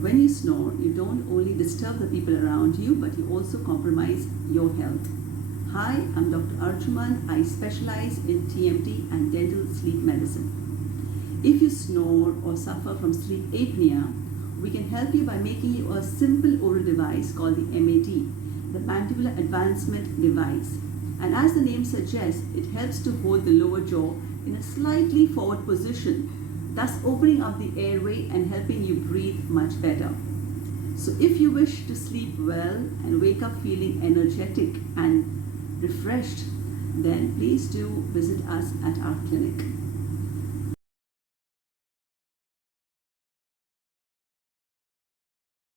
When you snore, you don't only disturb the people around you, but you also compromise your health. Hi, I'm Dr. Arjumand. I specialize in TMT and dental sleep medicine. If you snore or suffer from sleep apnea, we can help you by making you a simple oral device called the MAD, the Mandibular Advancement Device. And as the name suggests, it helps to hold the lower jaw in a slightly forward position, thus opening up the airway and helping you breathe much better. So if you wish to sleep well and wake up feeling energetic and refreshed, then please do visit us at our clinic.